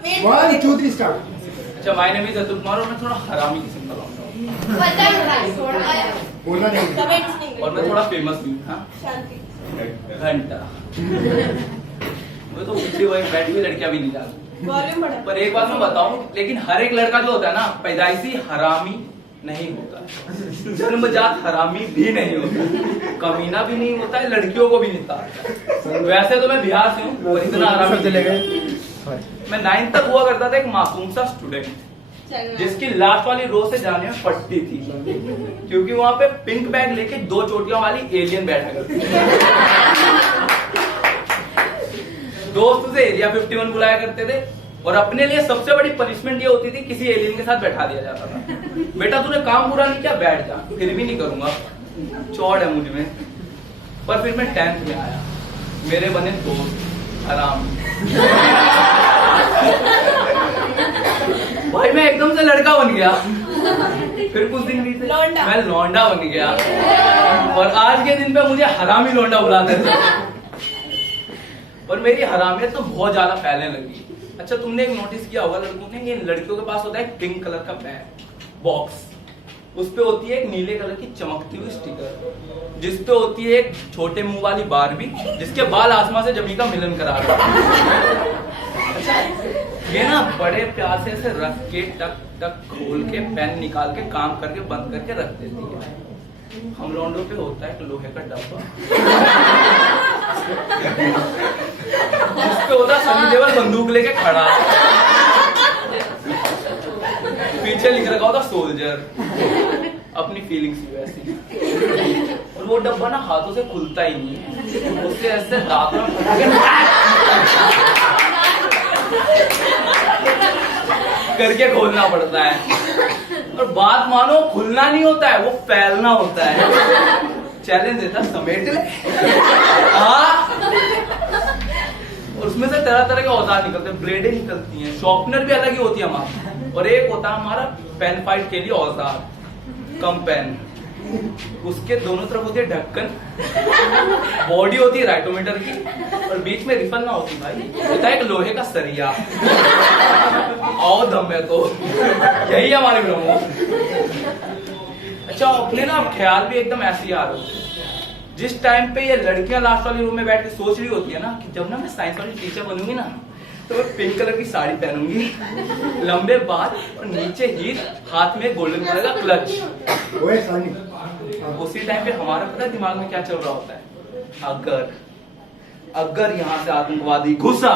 1 2 3 start. अच्छा, my name is Atul Kumar और मैं थोड़ा हरामी किस्म का लौंडा हूँ बोलना नहीं। और मैं थोड़ा फेमस भी हूँ। हाँ, घंटा मैं तो उठती हुई बैठी हुई लड़कियां भी नहीं जानती। पर एक बात मैं बताऊं, लेकिन हर एक लड़का जो होता है ना, पैदाइशी हरामी नहीं होता, जन्मजात हरामी भी नहीं होता, कमीना भी नहीं होता है, लड़कियों को भी नहीं होता। वैसे तो मैं बिहार से हूँ, पर इतना हरामी चले गए। मैं 9th तक हुआ करता था एक मासूम सा स्टूडेंट, जिसकी लास्ट वाली रो से जाने में फटती थी, क्योंकि वहां पे पिंक बैग लेके 2 चोटियों वाली एलियन बैठा करती थी। दोस्त उसे एरिया 51 बुलाया करते थे, और अपने लिए सबसे बड़ी पनिशमेंट ये होती थी, किसी एलियन के साथ बैठा दिया जाता था। बेटा तूने काम पूरा नहीं किया, बैठ जा। फिर भी नहीं करूंगा, चौड़ है मुझ में। पर फिर मैं 10th में आया, मेरे बने दोस्त आराम। भाई मैं एकदम से लड़का बन गया। फिर कुछ दिन बीते मैं लौंडा बन गया, और आज के दिन पे मुझे हरामी लौंडा बुलाते थे। और मेरी हरामियत तो बहुत ज्यादा फैलने लगी। अच्छा, तुमने एक नोटिस किया होगा लड़कों ने, ये लड़कियों के पास होता है पिंक कलर का बैग बॉक्स, उस पे होती है एक नीले कलर की चमकती हुई स्टिकर, जिस पे होती है एक छोटे मुंह वाली बारबी, जिसके बाल आसमां से जमीन का मिलन करा रहा है। अच्छा, ये ना बड़े प्यार से ऐसे रख के टक टक खोल के पेन निकाल के काम करके बंद करके रख देती है। हम लौंडों पे होता है एक लोहे का डब्बा, जिसपे होता सनी देओल बंदूक लेके खड़ा, पीछे लिख रखा होता सोल्जर। अपनी फीलिंग्स भी वैसी। और वो डब्बा ना हाथों से खुलता ही नहीं है, उससे ऐसे दांत में करके खोलना पड़ता है। और बात मानो, खुलना नहीं होता है, वो फैलना होता है। चैलेंज देता, समेट ले। और उसमें से तरह तरह के औजार निकलते हैं, ब्लेडें निकलती हैं, शॉर्पनर भी अलग ही होती है हमारी। और एक होता है हमारा पेन फाइट के लिए औजार, कम पेन, उसके दोनों तरफ होती है ढक्कन, बॉडी होती है राइटोमीटर की, और बीच में रिफल ना होती भाई, होता है एक लोहे का सरिया। आओ दम में तो यही है हमारी ब्रह्मो। अच्छा, अपने ना ख्याल भी एकदम ऐसे ही आ रहे हो, जिस टाइम पे ये लड़कियां लास्ट वाली रूम में बैठ के सोच रही होती है ना कि जब ना मैं साइंस वाली टीचर बनूंगी ना, तो मैं पिंक कलर की साड़ी पहनूंगी, लंबे बाल, और नीचे हीर, हाथ में गोल्डन कलर का क्लच। उसी टाइम पे हमारा पता है दिमाग में क्या चल रहा होता है, अगर यहाँ से आतंकवादी घुसा,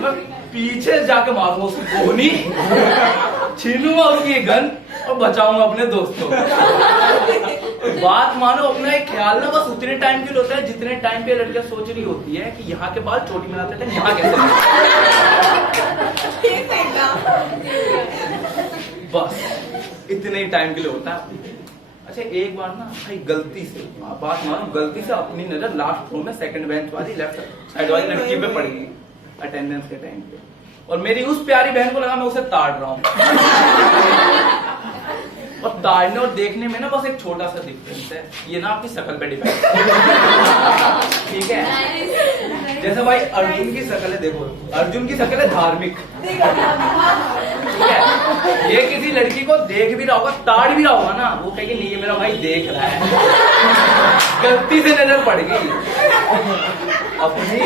मैं पीछे जाके मारूंगा उसकी गोली, छीनूंगा उसकी गन और बचाऊंगा अपने दोस्तों। बात मानो, अपना एक ख्याल ना बस उतने टाइम के लिए होता है जितने टाइम पे लड़कियां सोच रही होती है कि यहाँ के बाल चोटी बनाते थे, यहाँ कैसे। बस इतने ही टाइम के लिए होता है। अच्छा, एक बार ना भाई गलती से, बात मानो, गलती से अपनी नजर लास्ट रो में सेकंड बेंच वाली लेफ्ट साइड वाली लड़की पे पड़ गई अटेंडेंस के टाइम पे, और मेरी उस प्यारी बहन को लगा मैं उसे ताड़ रहा हूँ। और ताड़ने और देखने में ना बस एक छोटा सा डिफरेंस है, ये ना आपकी शक्ल पे डिपेंड। ठीक है, जैसे भाई अर्जुन की शक्ल है, देखो अर्जुन की शक्ल है धार्मिक, ठीक है, ये किसी लड़की को देख भी रहा होगा, ताड़ भी रहा होगा ना, वो कहेगी नहीं ये मेरा भाई देख रहा है, गलती से नजर पड़ गई अपनी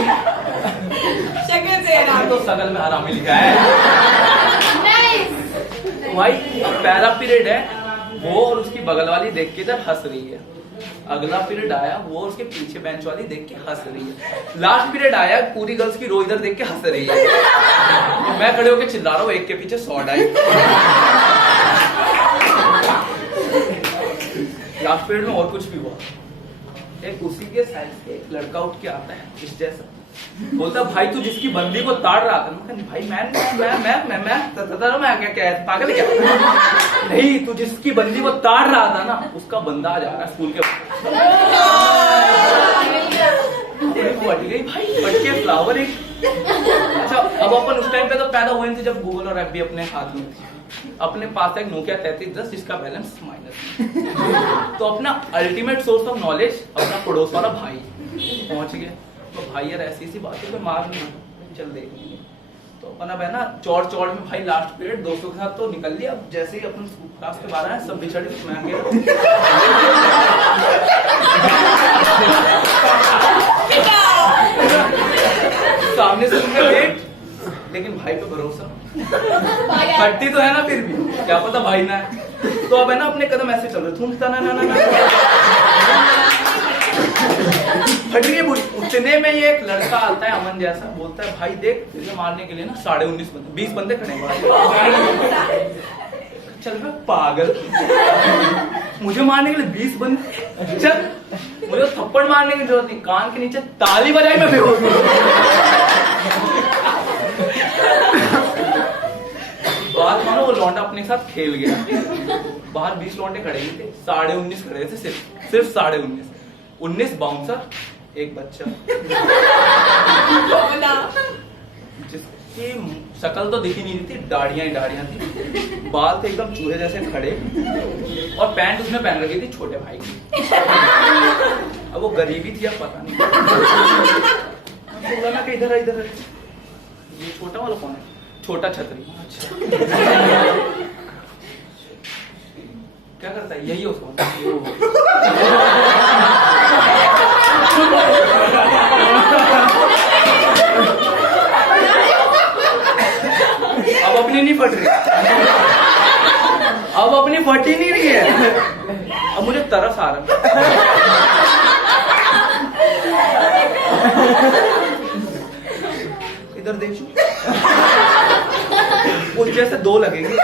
शक्ल से। तो शक्ल में हरामी लिखा है। भाई पहला पीरियड है, वो और उसकी बगल वाली देख के इधर हंस रही है। अगला पीरियड आया, वो उसके पीछे बेंच वाली देख के हंस रही है। लास्ट पीरियड आया, पूरी गर्ल्स की रो इधर देख के हंस रही है। मैं खड़े होकर चिल्ला रहा हूँ, एक के पीछे 100 डाई। लास्ट पीरियड में और कुछ भी हुआ, एक उसी के साइड से एक लड़का उठ के आता है, इस जैसा, बोलता भाई तू जिसकी बंदी को ताड़ रहा था, भाई मैं क्या पागल क्या, नहीं तू जिसकी बंदी को ताड़ रहा था ना, उसका बंदा आ जा रहा है स्कूल के। फट गई भाई, फट के फ्लावर एक। अच्छा, अब अपन उस टाइम पे तो पैदा हुए थे जब गूगल और ऐप भी अपने हाथ में थी। अपने पास एक नोकिया 3310 जिसका बैलेंस माइनस। तो अपना अल्टीमेट सोर्स ऑफ नॉलेज अपना पड़ोस वाला भाई पहुंच गया। तो भाई यार ऐसी ऐसी बातें पे मार नहीं, चल देख लेंगे। तो अपन अब है ना चौड़ चौड़ में भाई लास्ट पीरियड दोस्तों के साथ तो निकल लिया। अब जैसे ही अपन क्लास के बाहर आए सब बिछड़े, मैं अकेला सामने से उनका वेट, लेकिन भाई पे भरोसा, फटती तो है ना फिर भी, क्या पता भाई ना है। तो अब है ना अपने कदम ऐसे चल रहे, थूकता ना फट रही है बुरी। उतने में ये एक लड़का आता है अमन जैसा, बोलता है भाई देख तुझे मारने के लिए ना 19.5 बंदे 20 बंदे खड़े हैं। चल मैं पागल, मुझे मारने के लिए 20 बंदे, चल मुझे थप्पड़ मारने की जरूरत नहीं, कान के नीचे ताली बजाई मैं बेहोश हूँ। बात मानो वो लौंडा अपने साथ खेल गया। बाहर 20 लौंडे खड़े थे, 19.5 खड़े थे, सिर्फ 19.5, 19 बाउंसर, एक बच्चा जिसकी शक्ल तो दिखी नहीं थी, दाढ़ियां ही दाढ़ियां थी, बाल थे एकदम चूहे जैसे खड़े, और पैंट उसने पहन रखी थी छोटे भाई की। अब वो गरीबी थी या पता नहीं, बोला मैं कि इधर इधर ये छोटा वाला कौन है? छोटा छतरी। अच्छा क्या करता है? यही उसको अब अपनी नहीं फट रही, अब अपनी फट ही नहीं रही है। अब मुझे तरस आ रहा है। इधर देखो, उस जैसे 2 लगेंगे।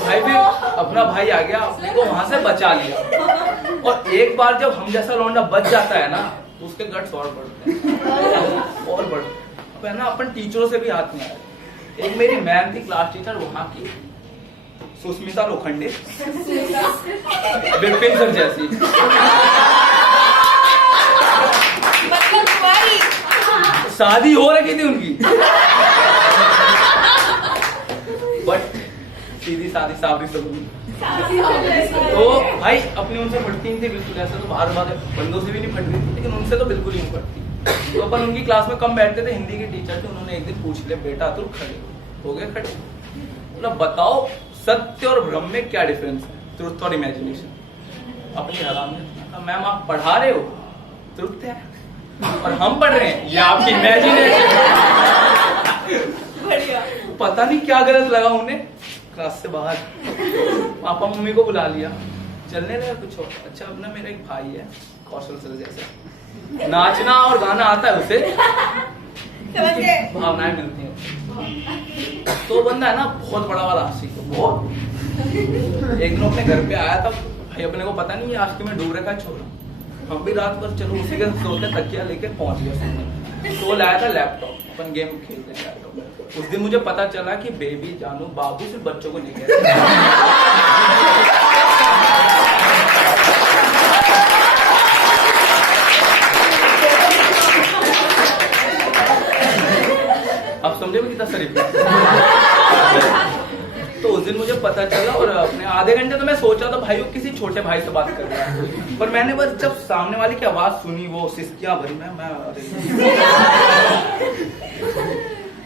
भाई फिर अपना भाई आ गया, अपने को वहां से बचा लिया। और एक बार जब हम जैसा लौंडा बच जाता है ना, तो उसके गट्स और बढ़ते हैं, और बढ़ते। अब है ना अपन टीचरों से भी हाथ में आए। एक मेरी मैम थी क्लास टीचर वहां की, सुस्मिता लोखंडे, बिपिन सर जैसी, शादी हो रखी थी उनकी, बट सीधी सादी साबरी सब। तो भाई अपनी उनसे फटती नहीं थी बिल्कुल, ऐसा तो बाहर बाहर बंदों से भी नहीं फट रही थी, लेकिन उनसे तो बिल्कुल ही नहीं फटती। तो अपन उनकी क्लास में कम बैठते थे, हिंदी के टीचर थे, उन्होंने एक दिन पूछ लिया, बेटा तुम खड़े हो गए खड़े, बोला बताओ सत्य और भ्रम में क्या डिफरेंस है, ट्रुथ और इमेजिनेशन। अपनी हराम ने मैम आप पढ़ा रहे हो, ट्रुथ है, और हम पढ़ रहे हैं ये आपकी इमेजिनेशन। पता नहीं क्या गलत लगा उन्हें, क्लास से बाहर पापा मम्मी को बुला लिया, चलने लगा कुछ और। अच्छा अपना मेरा एक भाई है कौशल सर जैसा, नाचना और गाना आता है उसे, भावनाएं मिलती हैं। तो बंदा है ना बहुत बड़ा वाला आशिक, बहुत। एक दिन अपने घर पे आया था भाई, अपने को पता नहीं है आशिकी में डूब रखा छोरा। हम भी रात भर चलो उसी के सोते तकिया लेके पहुंच गया सोने। तो लाया था लैपटॉप, अपन गेम खेलते हैं लैपटॉप में। उस दिन मुझे पता चला कि बेबी जानू बाबू सिर्फ बच्चों को नहीं कहते। अब समझे भी कितना शरीफ है। तो उस दिन मुझे पता चला, और अपने आधे घंटे तो मैं सोचा था भाई वो किसी छोटे भाई से बात कर रहा है, पर मैंने बस जब सामने वाले की आवाज सुनी, वो सिसकियां भरी, मैं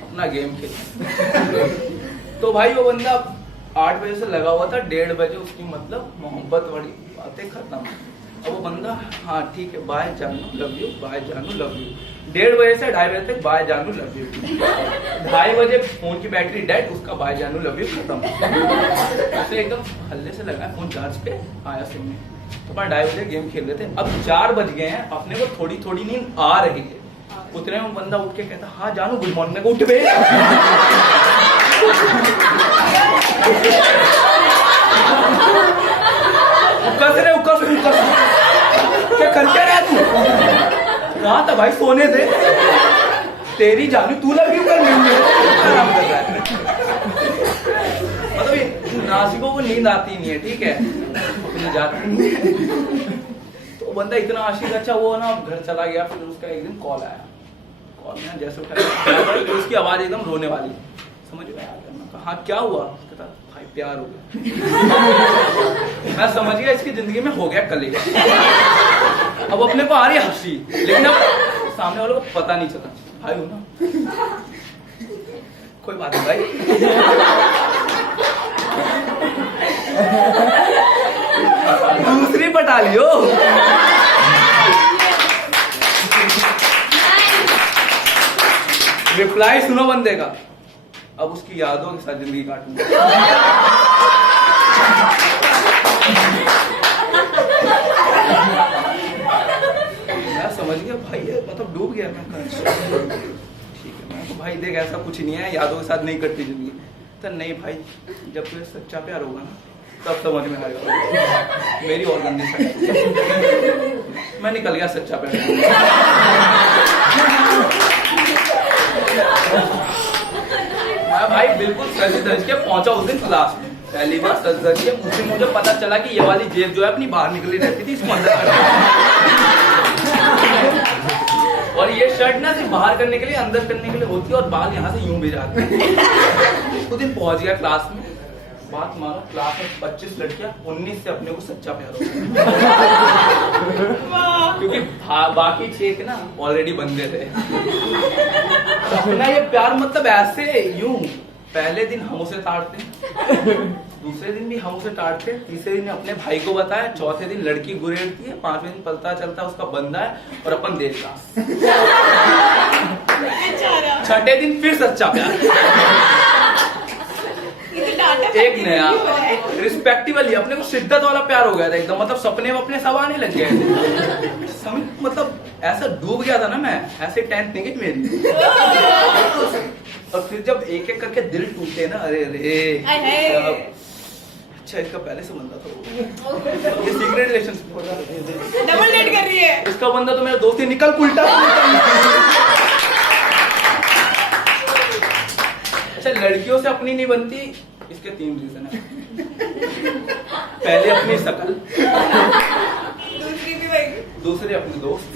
अपना गेम खेल। तो भाई वो बंदा 8 बजे से लगा हुआ था, 1:30 बजे उसकी मतलब मोहब्बत वाली बातें खत्म। अब वो बंदा हाँ ठीक है बाय जानू लव यू, बाय जानू लव यू, 1:30 बजे से 2:30 बजे तक बाय जानू लव यू। 2:30 बजे फोन की बैटरी डेड, उसका बाय जानू लव यू खत्म। उसे एकदम हल्ले से लगा फोन चार्ज पे, आया सुनने। तो 2:30 बजे गेम खेल रहे थे, अब 4 बज गए हैं, अपने को थोड़ी थोड़ी नींद आ रही है। उतने में बंदा उठ के कहता हाँ जानू गुड मॉर्निंग, उठ बे। क्या कर क्या रहा तू? कहा था भाई सोने से, तेरी जानू तू लग रही कर आराम कर रहा है। मतलब नासिकों को नींद आती नहीं है, ठीक है, अपनी जाती नहीं। तो बंदा इतना आशिक, अच्छा वो ना घर चला गया। फिर उसका एक दिन कॉल आया, कॉल में जैसे उठाया तो उसकी आवाज एकदम रोने वाली, समझ में आया। हाँ क्या हुआ? कहता भाई प्यार हो गया। मैं समझ गया इसकी जिंदगी में हो गया कलेश। अब अपने को आ रही है हंसी, लेकिन अब सामने वालों को पता नहीं चला। भाई हो ना, कोई बात नहीं भाई। दूसरी पटा लियो। रिप्लाई सुनो बंदे का, अब उसकी यादों के साथ जिंदगी काटूंगा। मैं समझ गया भाई, मतलब डूब गया मैं। ठीक है, मैं भाई देख ऐसा कुछ नहीं है, यादों के साथ नहीं कटती जिंदगी। तो नहीं भाई, जब तुझे सच्चा प्यार होगा ना तब समझ में आएगा। मेरी और गंदी सच्चा, मैं निकल गया सच्चा प्यार। मैं भाई बिल्कुल सच धज के पहुंचा उस दिन क्लास में। पहली बार सच धज के मुझे पता चला कि ये वाली जेब जो है अपनी बाहर निकली रहती थी, इसको अंदर कर। और ये शर्ट ना सिर्फ बाहर करने के लिए, अंदर करने के लिए होती है, और बाल यहाँ से यूं भी जाते हैं। उस दिन पहुंच गया क्लास में, बात मानो क्लास में 25 लड़कियां, 19 से अपने को सच्चा प्यार हो गया। क्योंकि बाकी 6 के ना ऑलरेडी बंदे थे। अपना ये प्यार मतलब ऐसे यूं, पहले दिन हम उसे ताड़ते, दूसरे दिन भी हम उसे ताड़ते, तीसरे दिन अपने भाई को बताया, चौथे दिन लड़की गुरेरती है, 5वें दिन पता चलता है उसका बंदा है, और अपन देता। छठे दिन फिर सच्चा प्यार, एक नया रिस्पेक्टिवली अपने को शिद्दत वाला प्यार हो गया था एकदम। मतलब सपने में अपने सब आने लग गए थे। मतलब ऐसा डूब गया था ना मैं, ऐसे 10th निकट मेरी। और फिर जब एक एक करके दिल टूटे ना, अरे अच्छा इसका पहले से बंदा था, ये सीक्रेट रिलेशनशिप डबल डेट कर रही है। इसका बंदा तो मेरा दोस्त ही, निकल उल्टा। अच्छा, लड़कियों से अपनी नहीं बनती, इसके 3 रीजन है। पहले अपनी शकल, दूसरी अपनी दोस्त,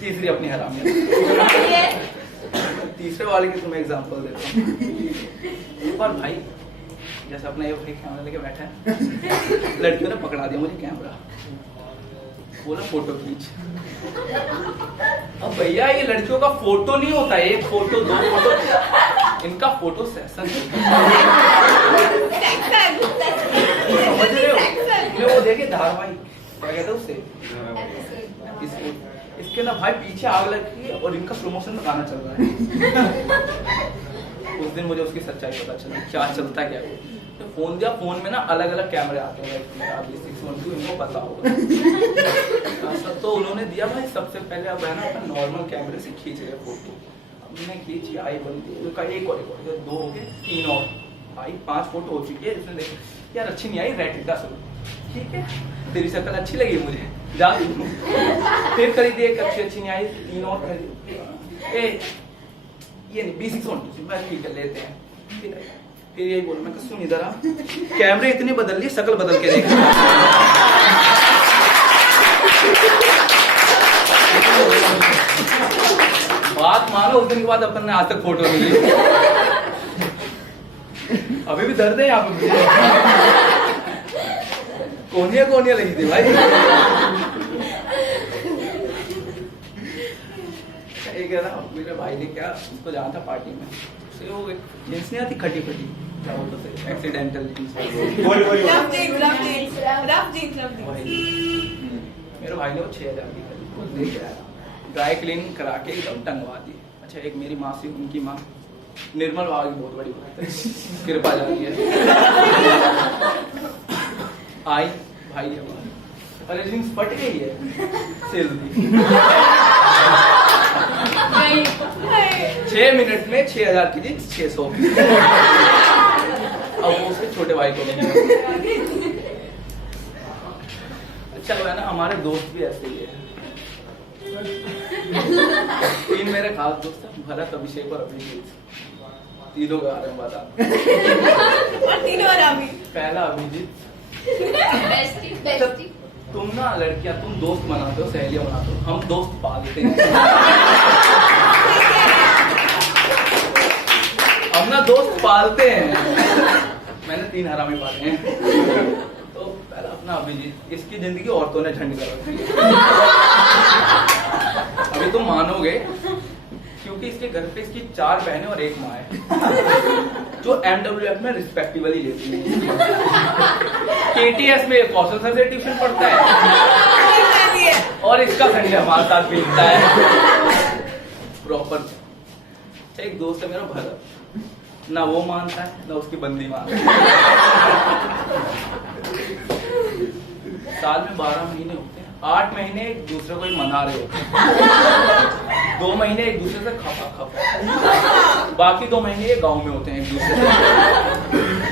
तीसरी अपनी हरामियत। तीसरे वाले की तुम्हें एग्जांपल देता हूँ। एक बार भाई, जैसे अपना ये भाई कैमरा लेके बैठा है, लड़कियों ने पकड़ा दिया मुझे कैमरा, बोला फोटो खींच। अब भैया ये लड़कियों का फोटो नहीं होता, 1 फोटो 2 फोटो, इनका फोटो सेशन। समझ रहे हो? वो देखे धारावाहिक, क्या कहते हैं उससे, इसके ना भाई पीछे आग लगी है और इनका प्रमोशन में गाना चल रहा है। उस दिन मुझे उसकी सच्चाई पता चली, क्या चलता क्या है। तो फोन दिया, फोन में ना अलग अलग कैमरे आते हैं, इनको पता होगा। तो उन्होंने दिया भाई, सबसे पहले अब है ना अपन नॉर्मल कैमरे से खींच रहे फोटो। हमने खींची, आई बनती, उनका एक और 2 हो गए, 3 और भाई 5 फोटो हो चुकी है। इसने देखा यार अच्छी नहीं आई, रेटिंग का शुरू, ठीक है तेरी शक्ल अच्छी लगी मुझे, जा फिर खरीदी, एक अच्छी नहीं आई, 3 और खरीदी। ये नहीं B612 मैं ठीक है लेते हैं। फिर यही बोला, मैं सुन इधर आ, कैमरे इतने बदल लिए, शक्ल बदल के देख। बात मानो, उस दिन के बाद अपन ने आज तक फोटो नहीं ली। अभी भी दर्द है यहाँ पे। कोनिया लगी थी भाई। एक है ना, मेरे भाई ने क्या, उसको जाना था पार्टी में, उसे वो जींस नहीं आती खटी खटी, क्या बोलते थे, एक्सीडेंटल जींस। मेरे भाई ने वो 6000 की लेके आया, ड्राई क्लीन करा के एकदम टंगवा दी। अच्छा, एक मेरी माँ सी, उनकी माँ निर्मल बाबा की बहुत बड़ी बात है, कृपा जाती है। आई भाई अरे जींस फट गई है, सेल दी। 6 मिनट में 6000 की जींस 600। अब वो उसके छोटे भाई को नहीं। अच्छा वो है ना, हमारे दोस्त भी ऐसे ही है। 3 मेरे खास दोस्त हैं, भरत, अभिषेक और अभिजीत। तीनों के बारे में बता। पहला अभिजीत, तुम ना लड़कियां, तुम दोस्त बनाते हो, सहेलियां बनाते हो, हम दोस्त पालते हैं। हम ना दोस्त पालते हैं। मैंने 3 हरामी पाले हैं। तो पहला अपना अभिजीत, इसकी जिंदगी औरतों ने झंड कर रखी है। अभी तुम मानोगे, क्योंकि इसके घर पे इसकी 4 बहनें और 1 माँ है, जो MWF में रिस्पेक्टिवली लेती है। KTS में कौशल सर से ट्यूशन पढ़ता है और इसका संडे हमारे साथ बीतता है प्रॉपर। एक दोस्त है मेरा भरत, ना वो मानता है ना उसकी बंदी मानता है। साल में 12 महीने होते हैं, 8 महीने एक दूसरे को ही मना रहे होते हैं, 2 महीने एक दूसरे से खपा, बाकी 2 महीने ये गांव में होते हैं एक दूसरे से।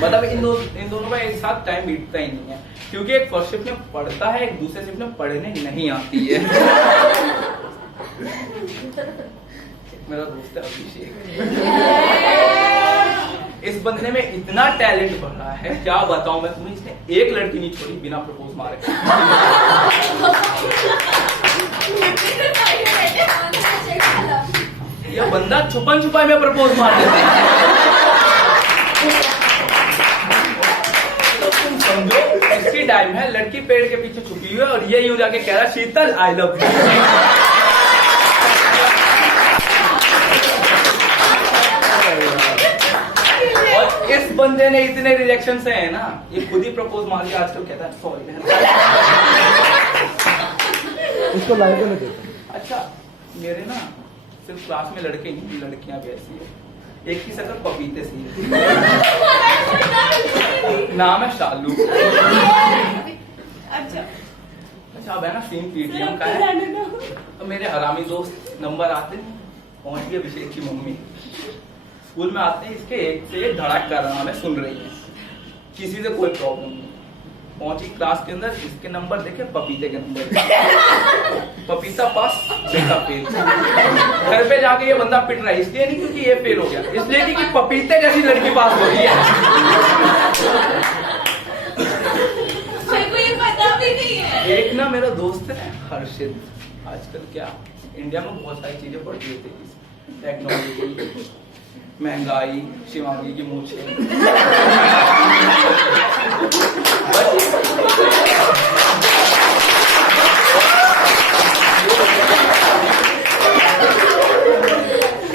मतलब इन दोनों का एक साथ टाइम बीतता ही नहीं है, क्योंकि एक फर्स्ट शिफ्ट में पढ़ता है, एक दूसरे शिफ्ट में पढ़ने नहीं आती है। मेरा दोस्त है अभिषेक, इस बंदे में इतना टैलेंट भरा है, क्या बताऊं मैं तुम्हें। इसने एक लड़की नहीं छोड़ी बिना प्रपोज मारे। यह बंदा छुपन छुपाई में प्रपोज मार देता है। तो तुम समझो, इसकी टाइम है, लड़की पेड़ के पीछे छुपी हुई है और ये यूं जाके कह रहा शीतल आई लव यू। इस बंदे ने इतने रिजेक्शन से है ना, ये खुद ही प्रपोज मार के आजकल कहता है सॉरी। इसको लाइव में देखो। अच्छा, मेरे ना सिर्फ क्लास में लड़के नहीं, लड़कियां भी ऐसी है। एक की शक्ल पपीते सी है, नाम है शालू। अच्छा अब है ना सीन PTM का है। तो मेरे हरामी दोस्त नंबर आते हैं, पहुंच गई अभिषेक की मम्मी। स्कूल में आते हैं, इसके एक से एक धड़ाक कर रहा है, सुन रही है, किसी से कोई प्रॉब्लम नहीं। पहुंची क्लास के अंदर, इसके नंबर देखे पपीते के नंबर, पपीता पास बेटा फेल। घर पे जाके ये बंदा पिट रहा है, इसलिए नहीं क्योंकि ये फेल हो गया, इसलिए नहीं कि पपीते जैसी लड़की पास हो रही है। ये पता भी नहीं है। एक ना मेरा दोस्त है हर्षित, आजकल क्या इंडिया में बहुत सारी चीजें बढ़ रही थी, टेक्नोलॉजी, महंगाई, शिवांगी की मूछें।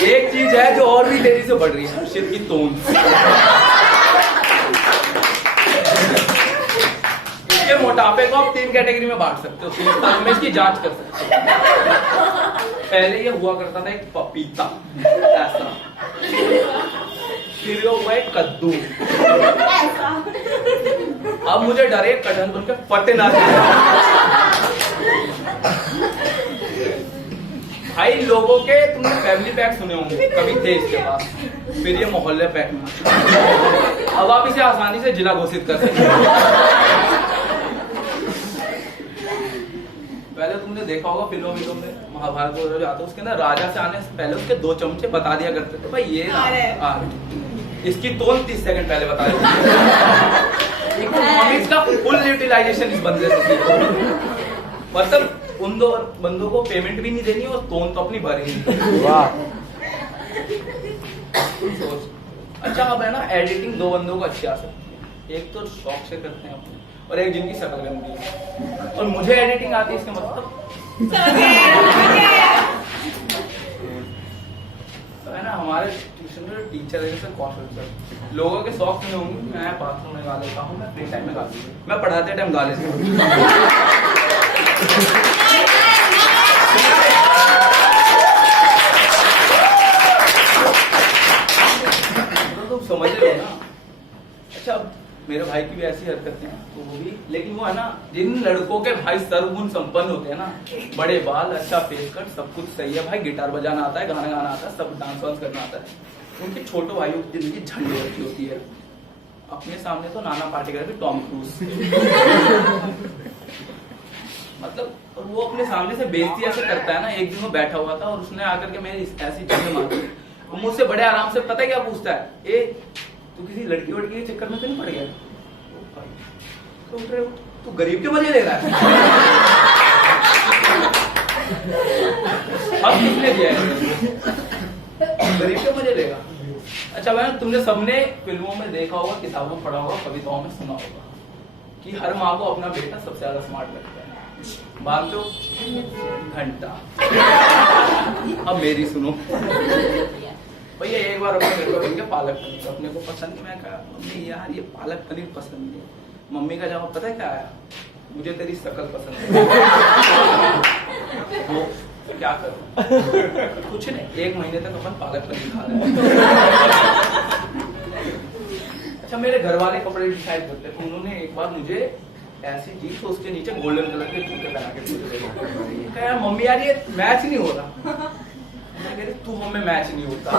एक चीज है जो और भी तेजी से बढ़ रही है, हर्षित की तोन। इसके मोटापे को आप 3 कैटेगरी में बांट सकते हो, 3 स्तरों में इसकी जांच कर सकते हो। पहले ये हुआ करता था एक पपीता ऐसा, फिर ये हुआ एक कद्दू, अब मुझे डरे कटहल बन के फटे ना जाए। भाई लोगों के तुमने फैमिली पैक सुने होंगे, कभी थे इसके पास, फिर ये मोहल्ले पैक में, अब आप इसे आसानी से जिला घोषित कर सकते हो। पहले तुमने देखा होगा फिल्मों में, महाभारत जो आता है उसके अंदर राजा से आने से पहले उसके 2 चमचे बता दिया करते थे, भाई ये आ इसकी तोल 30 सेकंड पहले बता दी। इकोनॉमिक्स का फुल यूटिलाइजेशन इस बंदे से, मतलब उन 2 बंदों को पेमेंट भी नहीं देनी और तोन तो अपनी भर ही। वाह। अच्छा अब है ना एडिटिंग 2 बंदों को अच्छी आ सकती है, एक तो शौक से करते हैं अपने, और एक जिनकी शक्ल गंदी है, और मुझे एडिटिंग आती है, इसका मतलब तो है ना हमारे ट्यूशन में टीचर है जैसे कौशल सर, लोगों के शौक में होंगे, मैं बाथरूम में गा लेता हूँ, मैं फ्री टाइम में गा लेता हूँ, मैं पढ़ाते टाइम गा लेता हूँ। तो तुम समझ रहे हो ना। अच्छा मेरे भाई की भी ऐसी हरकतें हैं, तो वो भी, लेकिन वो है ना जिन लड़कों के भाई सर्वगुण संपन्न होते हैं ना, बड़े बाल, अच्छा फेस कट, सब कुछ सही है भाई, गिटार बजाना आता है, गाना गाना आता है, सब डांस वांस करना आता है, उनके छोटे भाइयों की जिंदगी झंड रखी होती है। अपने सामने तो नाना पाटेकर भी टॉम क्रूज मतलब, और वो अपने सामने से बेइज्जती ऐसे करता है ना। एक दिन वो बैठा हुआ था और उसने आकर के मेरी ऐसी चीजें मारी, वो मुझसे बड़े आराम से पता है क्या पूछता है, ए तू किसी लड़की वड़की के चक्कर में तो नहीं पड़ गया? तो उठ रहे हो, तू गरीब के मजे ले रहा है। अब किसने दिया है? गरीब के मजे लेगा। अच्छा बहन, तुमने सबने फिल्मों में देखा होगा, किताबों में पढ़ा होगा, कविताओं में सुना होगा कि हर माँ को अपना बेटा सबसे ज्यादा स्मार्ट लगता है। बात तो घंटा। अब मेरी सुनो भैया, एक बार अपने घर पर पालक पनीर अपने को पसंद नहीं। मैं कहा मम्मी यार ये पालक पनीर पसंद नहीं है। मम्मी का जवाब पता है क्या आया? मुझे तेरी शक्ल पसंद है। तो क्या करूं? कुछ नहीं, 1 महीने तक अपन पालक पनीर खा रहे हैं। अच्छा, मेरे घर वाले कपड़े डिसाइड करते थे। उन्होंने एक बार मुझे ऐसी जीन्स, उसके नीचे गोल्डन कलर के जूते पहना के कहा यार मम्मी यार ये मैच नहीं हो रहा। मैं कह रही तू हमें मैच नहीं होता।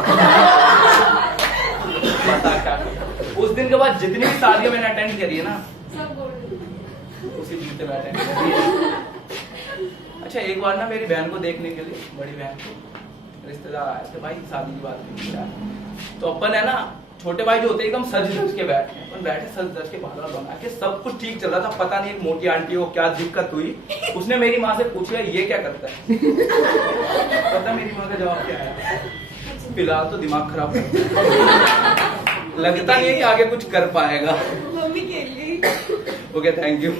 बता क्या। उस दिन के बाद जितनी भी शादियां मैंने अटेंड करी है ना, उसी जूते में अटेंड करी है। अच्छा, एक बार ना मेरी बहन को देखने के लिए, बड़ी बहन को रिश्तेदार आए थे। भाई शादी की बात नहीं, तो अपन है ना, छोटे भाई जो होते एकदम सज धज के बैठे, अपन बैठे सज धज के बाल बना के, सब कुछ ठीक चल रहा था। पता नहीं एक मोटी आंटी को क्या दिक्कत हुई, उसने मेरी माँ से पूछा ये क्या करता है। पता मेरी माँ का जवाब क्या आया? फिलहाल तो दिमाग खराब करता है, लगता नहीं है कि आगे कुछ कर पाएगा। मम्मी खेल गई। Okay, thank you.